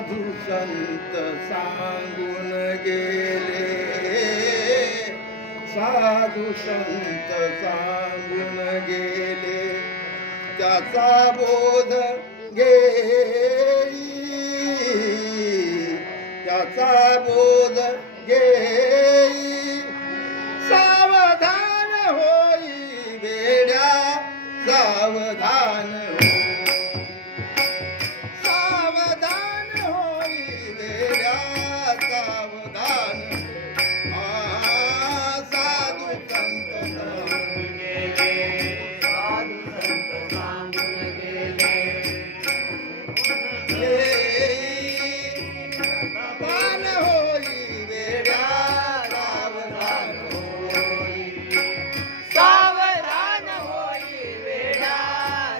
साधू संत सांगून गेले, साधू संत सांगून गेले, त्याचा बोध घेई, त्याचा बोध घेई, सावधान होई वेड्या, सावधान होई, सावधान होई वेड्या, सावधान साधू संत सांगून गेले, साधू संत सांगून गेले, सावधान होई वेड्या, सावधान होई, सावधान होई वेडा,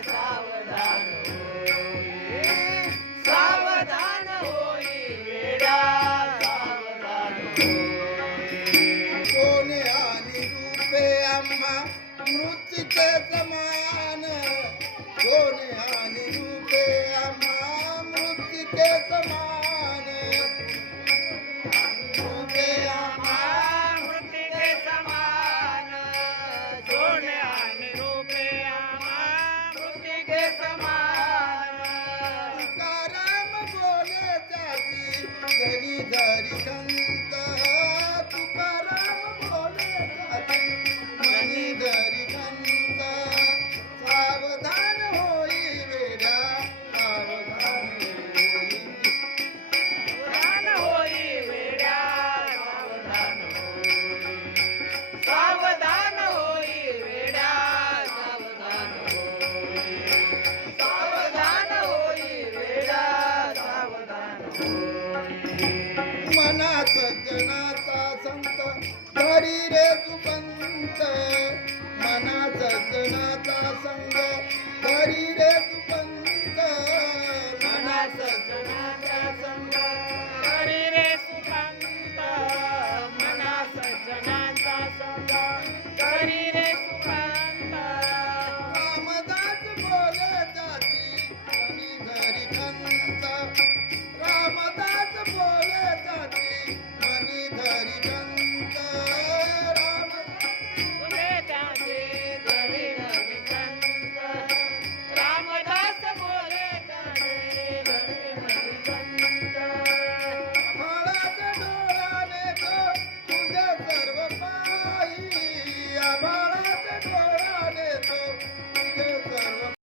सावधान होई, सावधान होई वेडा, सावधान होई. सोने आणि रूपे आम्हा मृत्यूचे समान, सोने आणि रूपे आम्हा मृत्यूचे समान, रूपे आम्हा मृत्यूचे समान, सोने आणि रूपे आम्हा मृत्यूचे समान. तुकाराम बोले त्याची गली धरी खंत, तुकाराम बोले त्याची मनी धरी खंत, सावधान होई वेड्या, सावधान होई, सावधान होई वेड्या, सावधान होई, सावधान होई वेड्या, सावधान होई, सावधान होई वेड्या, सावधान होई. मनात जनाचा संत धरी रे सुपंत,